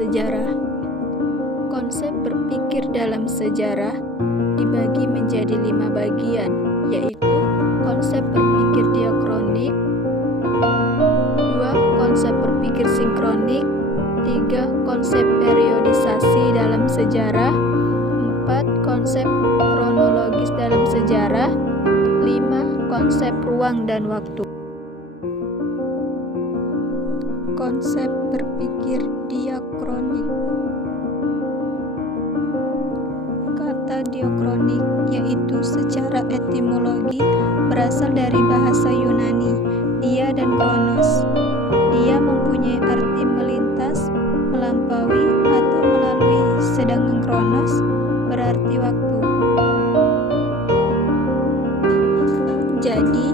sejarah. Konsep berpikir dalam sejarah dibagi menjadi 5 bagian, yaitu konsep berpikir diakronik, 2 konsep berpikir sinkronik, 3 konsep periodisasi dalam sejarah, 4 konsep kronologis dalam sejarah, 5 konsep ruang dan waktu. Konsep berpikir diakronik. Kata diakronik yaitu secara etimologi berasal dari bahasa Yunani, dia dan kronos. Dia mempunyai arti melintas, melampaui, atau melalui, sedangkan kronos berarti waktu. Jadi,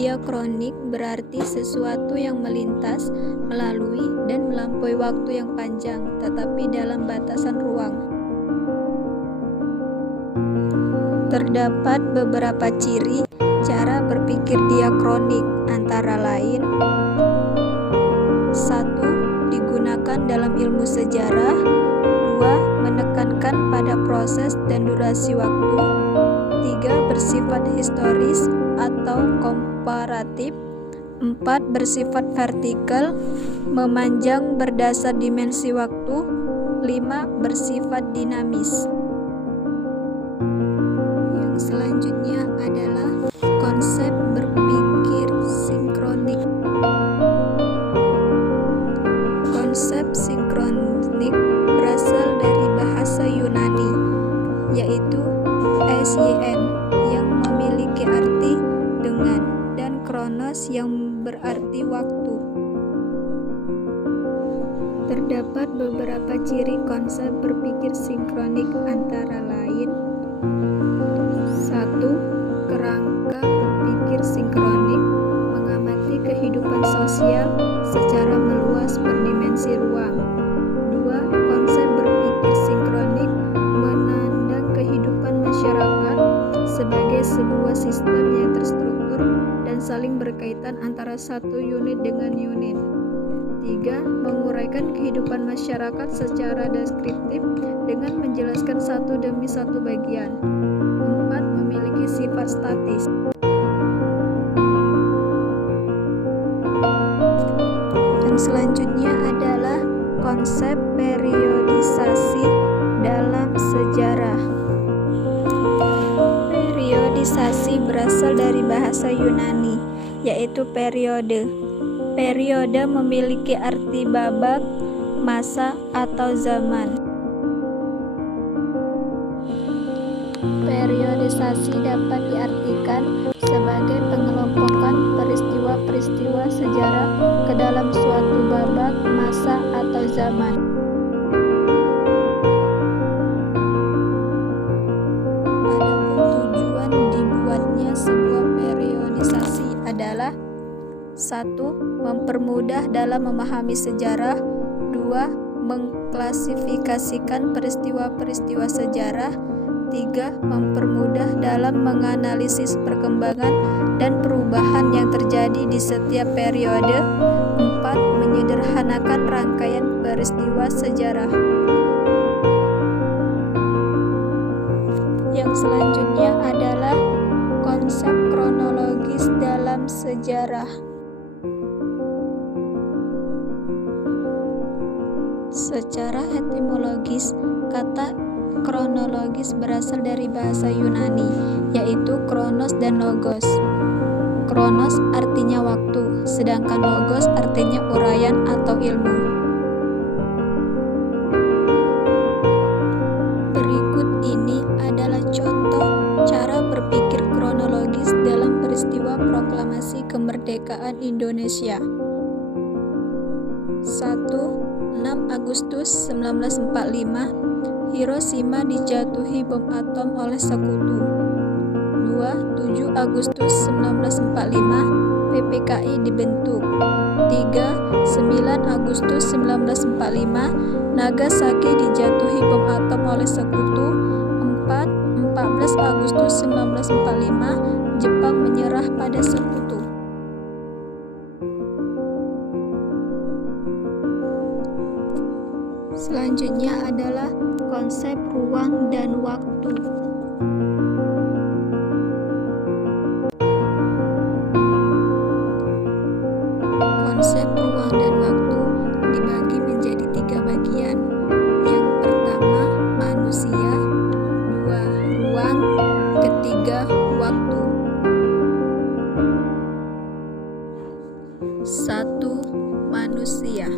diakronik berarti sesuatu yang melintas, melalui, dan melampaui waktu yang panjang, tetapi dalam batasan ruang. Terdapat beberapa ciri cara berpikir diakronik, antara lain: 1. Digunakan dalam ilmu sejarah. 2. Menekankan pada proses dan durasi waktu. 3. Bersifat historis atau komparatif. 4. Bersifat vertikal, memanjang berdasar dimensi waktu. 5. Bersifat dinamis. Yang selanjutnya adalah konsep berpikir sinkronik. Konsep sinkronik berasal dari bahasa Yunani, yaitu syn yang memiliki arti dengan dan kronos yang berarti waktu. Terdapat beberapa ciri konsep berpikir sinkronik, antara lain: 1. Kerangka berpikir sinkronik mengamati kehidupan sosial secara meluas berdimensi ruang. 2. Konsep berpikir sinkronik menandang kehidupan masyarakat sebagai sebuah sistem yang terstruktur dan saling berkaitan antara satu unit dengan unit. 3. Menguraikan kehidupan masyarakat secara deskriptif dengan menjelaskan satu demi satu bagian. 4. Memiliki sifat statis. Yang selanjutnya adalah konsep periodisasi dalam sejarah. Periodisasi berasal dari bahasa Yunani, yaitu periode. Periode memiliki arti babak, masa, atau zaman. Periodisasi dapat diartikan sebagai pengelompokan peristiwa-peristiwa sejarah ke dalam suatu babak, masa, atau zaman. Adapun tujuan dibuatnya sebuah periodisasi adalah: 1. Mempermudah dalam memahami sejarah. 2. Mengklasifikasikan peristiwa-peristiwa sejarah. 3. Mempermudah dalam menganalisis perkembangan dan perubahan yang terjadi di setiap periode. 4. Menyederhanakan rangkaian peristiwa sejarah. Yang selanjutnya adalah konsep kronologis dalam sejarah. Secara etimologis, kata kronologis berasal dari bahasa Yunani, yaitu kronos dan logos. Kronos artinya waktu, sedangkan logos artinya uraian atau ilmu. Berikut ini adalah contoh cara berpikir kronologis dalam peristiwa proklamasi kemerdekaan Indonesia. 1. 6 Agustus 1945, Hiroshima dijatuhi bom atom oleh sekutu. 2. 7 Agustus 1945, PPKI dibentuk. 3. 9 Agustus 1945, Nagasaki dijatuhi bom atom oleh sekutu. 4. 14 Agustus 1945, Jepang menyerah pada sekutu. Selanjutnya adalah konsep ruang dan waktu. Konsep ruang dan waktu dibagi menjadi 3 bagian. Yang pertama, manusia. 2, ruang. Ketiga, waktu. 1. Manusia.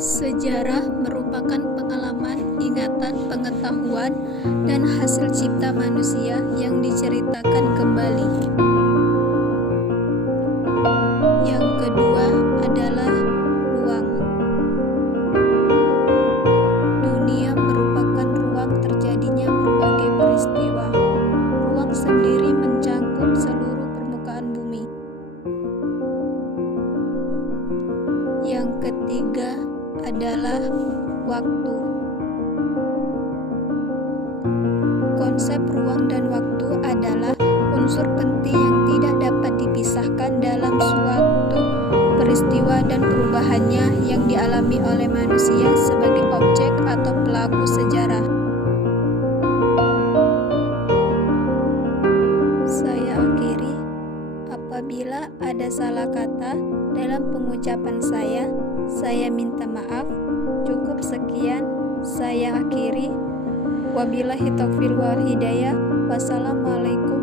Sejarah merupakan pengalaman, ingatan, pengetahuan, dan hasil cipta manusia yang diceritakan kembali. Yang kedua adalah ruang. Dunia merupakan ruang terjadinya berbagai peristiwa. Ruang sendiri mencakup seluruh permukaan bumi. Yang ketiga adalah waktu. Konsep ruang dan waktu adalah unsur penting yang tidak dapat dipisahkan dalam suatu peristiwa dan perubahannya yang dialami oleh manusia sebagai objek atau pelaku sejarah. Saya akhiri. Apabila ada salah kata dalam pengucapan saya minta maaf. Cukup sekian, saya akhiri. Wabillahi taufiq wal hidayah. Wassalamualaikum